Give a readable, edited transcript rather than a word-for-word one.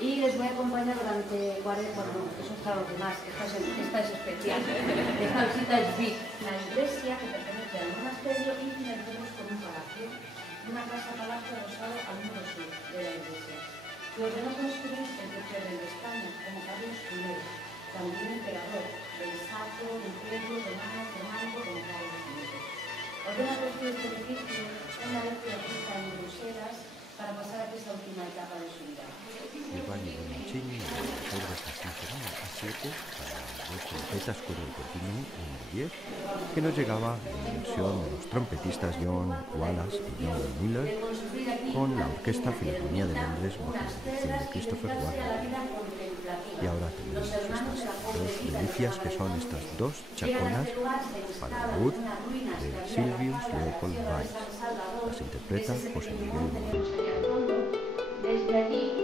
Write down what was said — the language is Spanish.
Y les voy a acompañar durante 40, bueno, eso está lo demás, esta es especial. Esta visita es VIP. La iglesia que pertenece al monasterio y financiamos con un palacio, una casa-palacio adosado al muro sur de la iglesia. Lo ordenó construir el duque de España, como Carlos I, también emperador del Sacro Imperio Romano como Carlos I. Ordena construir este edificio una vez que aplica en Bruselas para pasar a esta última etapa de su vida. El Valle de Mancini, el mejor de Estación será A7 para dos trompetas coro de continuo número 10, que nos llegaba en la versión de los trompetistas John Wallace y John Miller con la Orquesta Filarmonía de Londres bajo la dirección de Christopher Wagner. Y ahora tenemos estas dos delicias que son estas dos chaconas para el laúd de Silvius Leopold Weiss. Las interpreta José Miguel Moreno. Desde allí